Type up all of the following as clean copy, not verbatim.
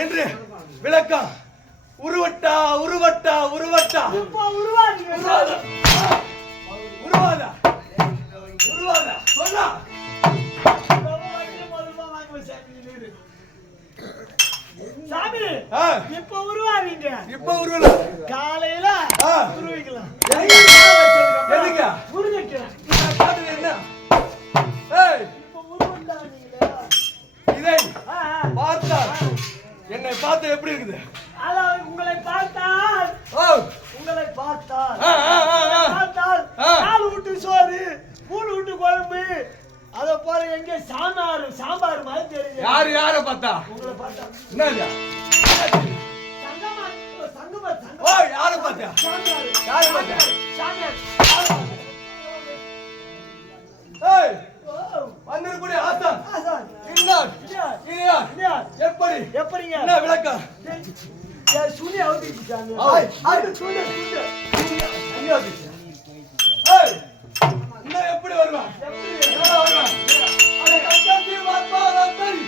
என்று விளக்கம் உருவட்டா உருவட்டா உருவட்டா உருவாதா உருவாதா சொன்னா சாமி இப்ப உருவாவீங்க. இப்ப உருவல காலையில உருவிக்கலாம். எதுங்க உருவிக்கலாம். என்ன இப்ப உருவண்டானீங்களா? இதை பார்த்தா என்னை பார்த்து எப்படி இருக்குது? அதாவது உங்களை பார்த்தால் நாலு வீட்டு சோறு 3 வீட்டு குழம்பு அத பாரு எங்க சாம்பார் மாதிரி தெரியுது. யார பார்த்தா? உங்களை பார்த்தா. என்னது? சங்கமா ஓ யார பார்த்தா? யார பார்த்தா? ஏய் வந்திருக்கூடிய ஆசான் எப்படிங்க என்ன விளக்கம்? சுனி அவுதிச்சாங்க. என்ன எப்படி வருவா? அதை கட்டாத்தி வாப்பா ரத்தரி.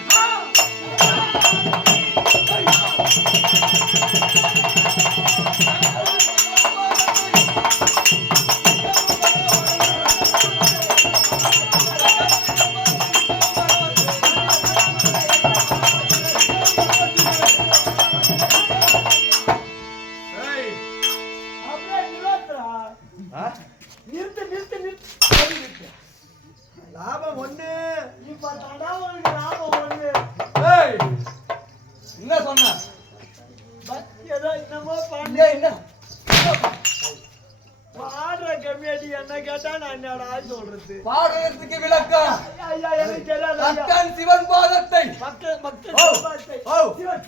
நான் சொல்றது பாடுறதுக்கு விளக்கம் ஐயா எனக்கு தெரியாது ஐயா தக்கன் சிவன் பாதத்தை மக்கள் சிவபாதத்தை சிவன்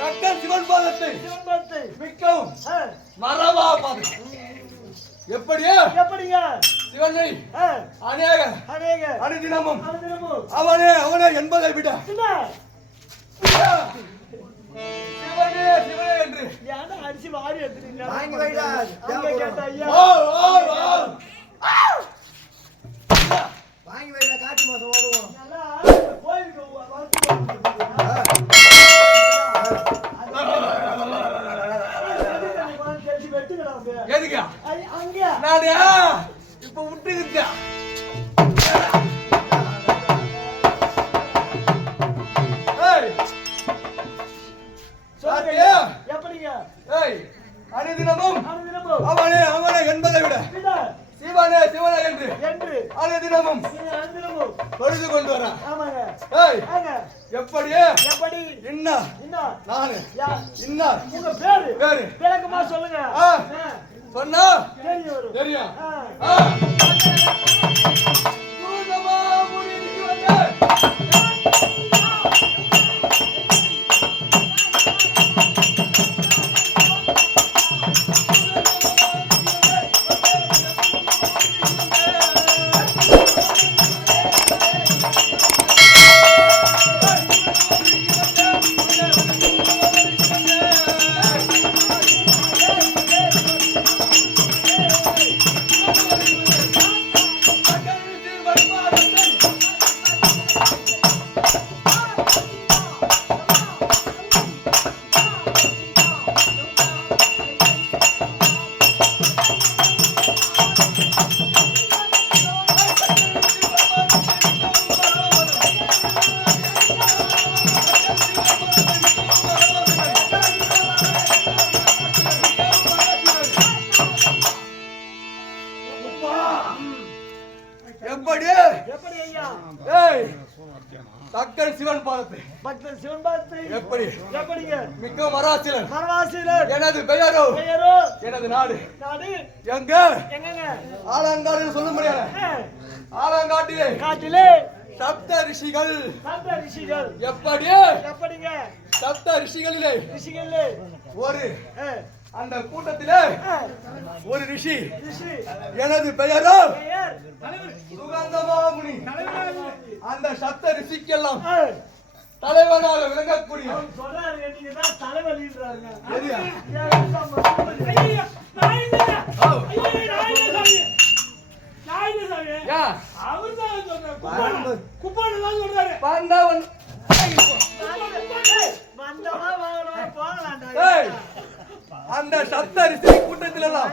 தக்கன் சிவன் பாதத்தை சிவபாதத்தை மிக்கவும் மரபா பாதம் எப்படியா எப்படிங்க சிவனை அநேக அனுதினமும் அவனே என்பதை விட சிவனே என்று ஏன்னா அரிசி வாரி எடுத்துட்டீங்க வாங்கி வைடா அங்க கேட்ட ஐயா வாங்கி வைடா காட்டு மாசம் ஓடுவோம் நல்லா கோயிலுக்கு எதுக்கா அங்க நானே இப்ப விட்டுக்கிட்டா எப்படிங்க அனுதினமும் அவனே என்பதை விட சிவனே என்று அனுதினமும் தொழுது கொண்டு வர எப்படி என்ன நானு இன்னார் உங்க பேரு பேரு விளக்கமா சொல்லுங்க சொன்னா தெரியும் தெரியும் எப்படி ஐயா தக்கன் சிவன் பாதத்தை பக்தன் சிவன் பாதத்தை எப்படிங்க மிக்க மராசிலர் எனது பெயரோ எனது நாடு எங்கங்க ஆலங்காடு சொல்ல முடியாது காட்டிலே சப்த ரிஷிகள் எப்படிங்க சப்த ரிஷிகளிலே ஒரு அந்த கூட்டத்திலே ஒரு ரிஷி எனது பெயரோ சுகந்தமாமுனி அந்த சப்த ரிஷிக்கெல்லாம் தலைவனாக விளங்கக்கூடிய அந்த சப்த ரிஷி கூட்டத்தில் எல்லாம்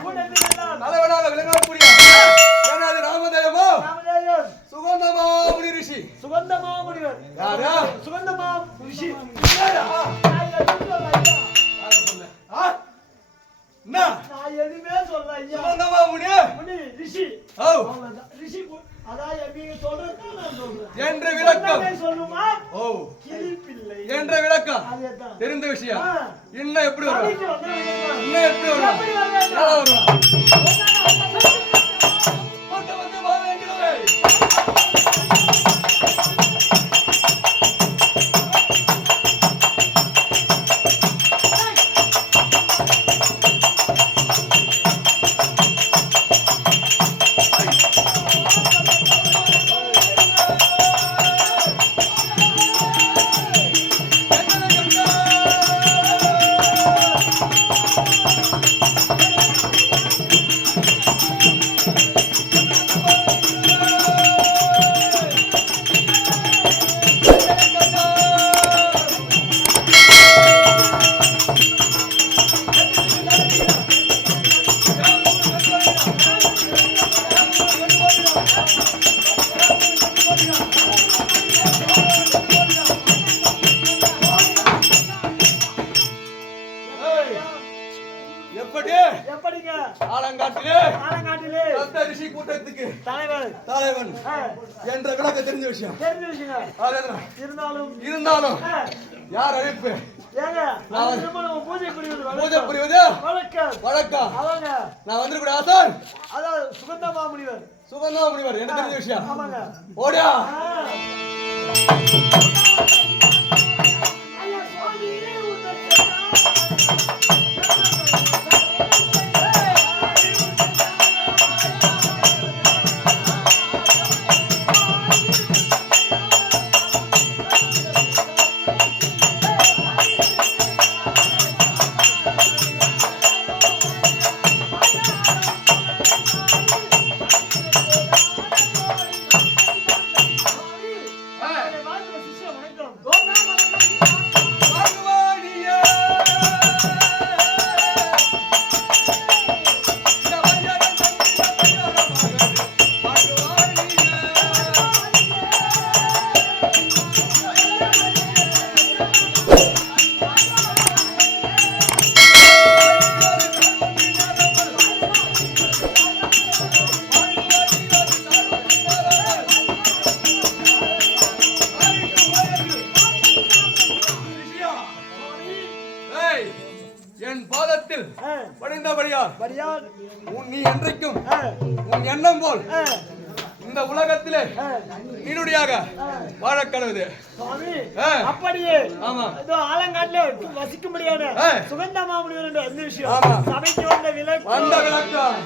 தலைவனாக விளங்கக்கூடிய எனது நாமதேயமோ சுகந்தமாமுனி ரிஷி சுகந்தமாமுனிவர் யாரா சுகந்தமாமுனி ரிஷி நான் எதுவுமே சொல்ல ஐயா முனி ரிஷி ரிஷி அதான் நீங்க சொல்றது நான் சொல்றேன் என்ற விளக்கம் சொல்லுமா கிளிப்பிள்ளை என்ற விளக்கம் தெரிந்த விஷயம் இன்னும் எப்படி கூட்டத்துக்கு தலைவன் தலைவன் என்ற விளக்க தெரிஞ்ச விஷயம். இருந்தாலும் யார் அழைப்பு? பூஜை புரிவது வழக்கம். நான் வந்திருக்கிற ஆசான் சுகந்தமா முனிவர் என்ன தெரிஞ்ச விஷயம்? ஓடியா என் பாதத்தில் பணிந்தபடியால் நீ என்றைக்கும் உன் எண்ணம் போல் இந்த உலகத்திலே நீனுடையாக வாழக்கடவுது. அப்படியே ஆலங்காட்டிலே வசிக்கும்படியான சுகந்த மாமுனிவர் என்ற அந்த விஷயம் சபைக்கு வந்த விளக்கம்.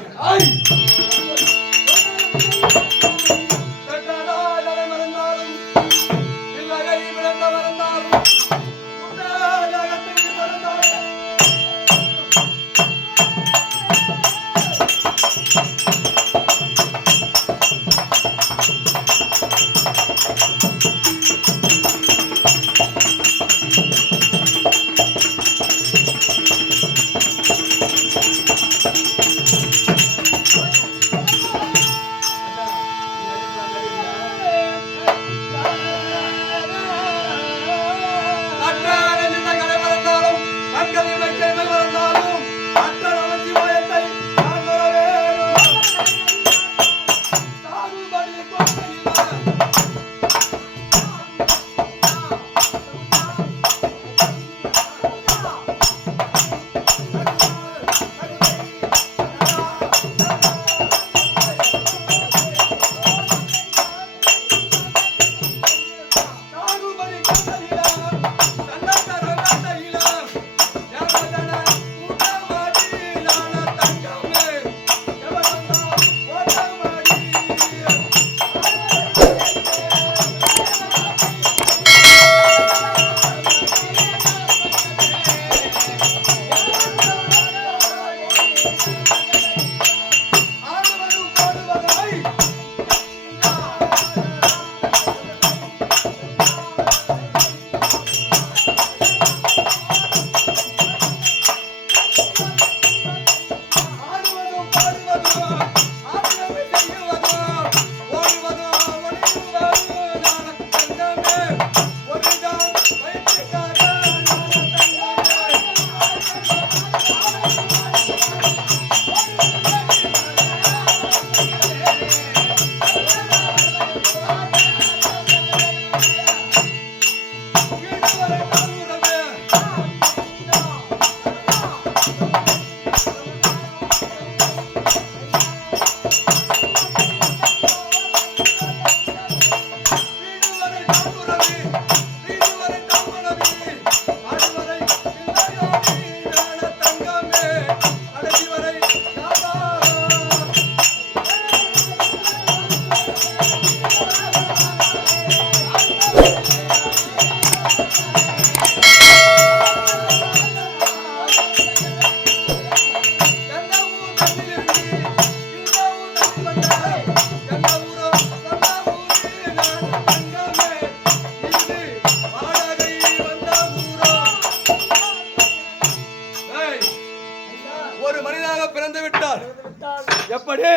எப்படி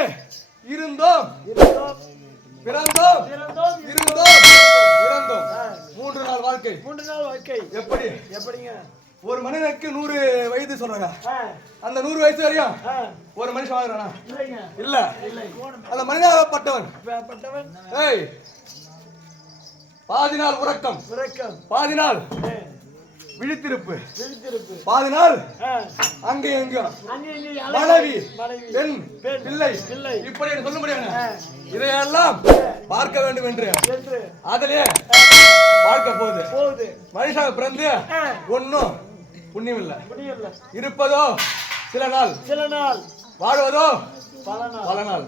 இருந்தோம் பிறந்தோம் இருந்தோம் இறந்தோம் 3 நாள் வாழ்க்கை எப்படி எப்படிங்க ஒரு மனிதனுக்கு 100 வயது சொல்றாங்க. ஆ, அந்த 100 வயசு வரையும் ஆ, ஒரு மனுஷன் வாழ்றானா? இல்லைங்க. இல்ல. அந்த மனிதப்பட்டவன் இப்பேற்பட்டவன் ஏய் பாதி நாள் உறக்கம், உறக்கம், பாதி நாள் ஆ, விழித்திருப்பு, விழித்திருப்பு, பாதி நாள் ஆ, அங்கேயும் எங்கேயும் அங்கே இங்கே மனைவி, மனைவி, பெண், பெண், பிள்ளை பிள்ளை. இப்படி என்று சொல்ல முடியாது. ஆ, இதையெல்லாம் பார்க்க வேண்டும் என்று என்று அதிலே பார்க்க போகுது. போகுது. மனுஷன் பிறந்து ஆ, ஒன்னும் புண்ணியம் இல்ல. முடியல. இருப்பதோ சில நாள், சில நாள், வாழ்வதோ பல நாள். பல நாள்.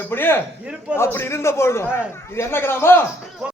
எப்படி இருப்பது அப்படி இருந்த பொழுதும் ஆ. இது என்ன கிராமம்?